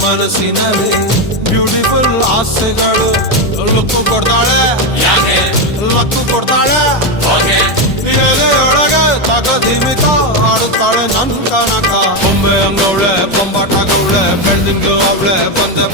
ಮನಸ್ಸಿನಲ್ಲಿ ಬ್ಯೂಟಿಫುಲ್ ಆಸೆಗಳು ಲುಕ್ಕು ಕೊಡ್ತಾಳೆ ಲಕ್ಕು ಕೊಡ್ತಾಳೆ ಎಲೆಯೊಳಗೆ ತಗದಿಮಿತ ಆಡುತ್ತಾಳೆ ನನ್ ಕನಕ ಬೊಂಬೆ ಅಂಗವಳೆ ಬೊಂಬಾಟಗವಳೆ ಬೆಳ್ದಿಂಗ ಅವಳೆ ಬಂದೆ